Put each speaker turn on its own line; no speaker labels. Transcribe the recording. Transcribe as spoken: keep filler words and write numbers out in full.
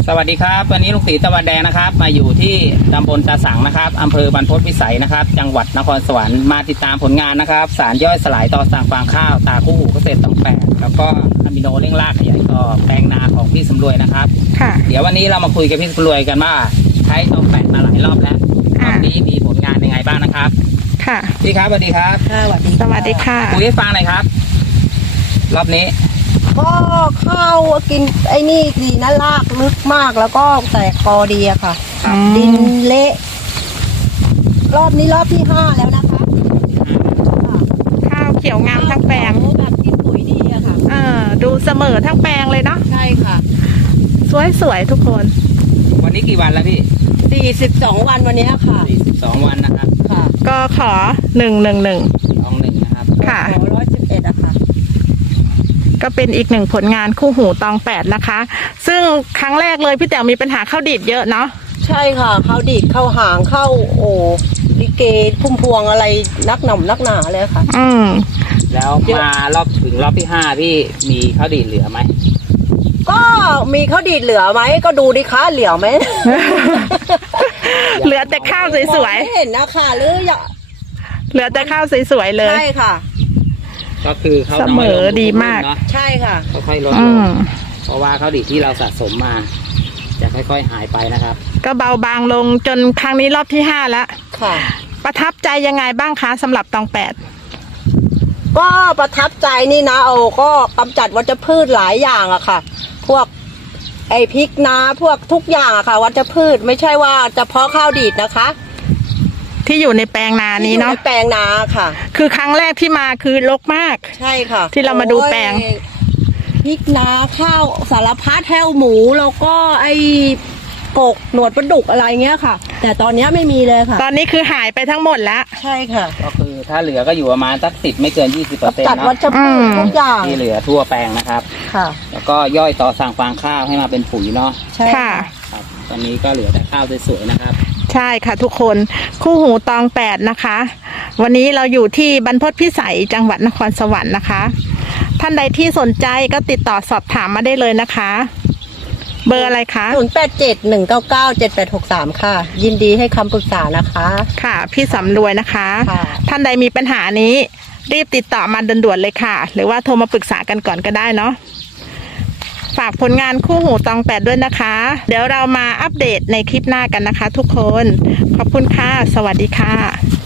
สวัสดีครับวันนี้ลุงตีตะวันแดงนะครับมาอยู่ที่ตำบลตาสังนะครับอำเภอบรรพตวิสัยนะครับจังหวัดนครสวรรค์มาติดตามผลงานนะครับสารย่อยสลายต่อสั่งฟางข้าวตาคู่หูเกษตรตองแปดแล้วก็อะมิโนเร่งรากขยายต่อแปลงนาของพี่สำรวยนะครับค่ะเดี๋ยววันนี้เรามาคุยกับพี่สำรวยกันว่าใช้ตองแปดมาหลายรอบแล้วรอบนี้มีผลงานยังไงบ้างนะครับค่ะพี่ครับสวัสดีครับ
สวัสดี
สวัสดีค่ะ
คุยให้ฟังหน่อยครับรอบนี้
ก็ข้าวกินไอ้นี่ดีนะรากลึกมากแล้วก็แตกกอดีอะค่ะดินเละรอบนี้รอบที่ห้าแล้วนะคะ
ข้าวเขียวงามทั้งแปลง
แบบกินปุ๋ยดีอะค่ะ
เออดูเสมอทั้งแปลงเลยเนาะ
ใช่ค่ะ
สวยๆทุกคน
วันนี้กี่วันแล้วพี่
สี่สิบสองวันวันนี้ค่ะ
สี่สิบสองวันนะครับ
ค่ะ
ก็ขอหนึ่งหนึ่งหนึ่ง
สองหนึ่งนะครับ
ค่ะ
ขอร้อยสิบเอ็ดอะค่ะ
ก็เป็นอีกหนึ่งผลงานคู่หูตองแปดนะคะซึ่งครั้งแรกเลยพี่แต๋วมีปัญหาข้าวดีดเยอะเนาะ
ใช่ค่ะข้าวดีดข้าวหางข้าวโอ้ลิเกพุ่มพวงอะไรนักหน่ำนักหนาเลยค่ะ
อืม
แล้วมารอบถึงรอบที่ห้าพี่มีข้าวดีดเหลือไหม
ก็มีข้าวดีดเหลือไหมก็ดูดิคะเหลือไหม
เหลือแต่ข้าวสวยๆ
ไม่เห็นนะคะหรืออย่า
เหลือแต่ข้าวสวยๆเลย
ใช่ค่ะ
ก็คือเขา
เสมอดีมาก
ใช่ค่ะ
ค่อยๆลดลงเพราะว่าข้าวดีที่เราสะสมมาจะค่อยๆหายไปนะครับ
ก็เบาบางลงจนครั้งนี้รอบที่ห้าแล้ว
ค่ะ
ประทับใจยังไงบ้างคะสำหรับตองแปด
ก็ประทับใจนี่นะโอ้ก็กำจัดวัชพืชหลายอย่างอะค่ะพวกไอพริกนาพวกทุกอย่างอะค่ะวัชพืชไม่ใช่ว่าเฉพาะข้าวดีดนะคะ
ที่อยู่ในแปลงนานี้เนาะ
แปลงนาค่ะ
คือครั้งแรกที่มาคือรกมาก
ใช่ค่ะ
ที่เรามาดูแปลง
พริกนาข้าวสารพัดแห้วหมูแล้วก็ไอกกหนวดปลาดุกอะไรเงี้ยค่ะแต่ตอนนี้ไม่มีเลยค่ะ
ตอนนี้คือหายไปทั้งหมดแล้ว
ใช่ค่ะ
ก็คือถ้าเหลือก็อยู่ประมาณสักสิบไม่เกินยี่สิบเปอร์เซ็นต์
จัดวัชพืชทุกอย่าง
ที่เหลือทั่วแปลงนะครับ
ค่ะ
แล้วก็ย่อยต่อสั่งฟางข้าวให้มาเป็นปุ๋ยเนาะ
ใช่ค่ะ
ครับตอนนี้ก็เหลือแต่ข้าวสวยๆนะครับ
ใช่ค่ะทุกคนคู่หูตองแปดนะคะวันนี้เราอยู่ที่บรรพตพิสัยจังหวัดนครสวรรค์นะคะท่านใดที่สนใจก็ติดต่อสอบถามมาได้เลยนะคะเบอร์อะไรคะ
ศูนย์แปดเจ็ดหนึ่งเก้าเก้าเจ็ดแปดหกสามค่ะยินดีให้คำปรึกษานะคะ
ค่ะพี่สำรวยนะคะท่านใดมีปัญหานี้รีบติดต่อมาด่วนๆเลยค่ะหรือว่าโทรมาปรึกษากันก่อนก็ได้เนาะฝากผลงานคู่หูตองแปดด้วยนะคะเดี๋ยวเรามาอัปเดตในคลิปหน้ากันนะคะทุกคนขอบคุณค่ะสวัสดีค่ะ